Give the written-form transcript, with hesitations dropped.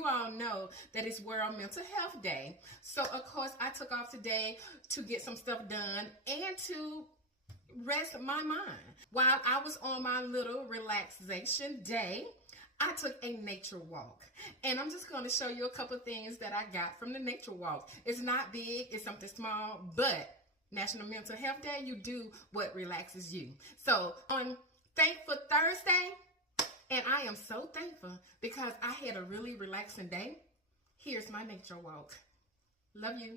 you all know that it's World Mental Health Day. So, of course, I took off today to get some stuff done and to rest my mind. While I was on my little relaxation day, I took a nature walk, and I'm just going to show you a couple of things that I got from the nature walk. It's not big, it's something small, but National Mental Health Day, you do what relaxes you. So on Thankful Thursday, and I am so thankful because I had a really relaxing day. Here's my nature walk. Love you.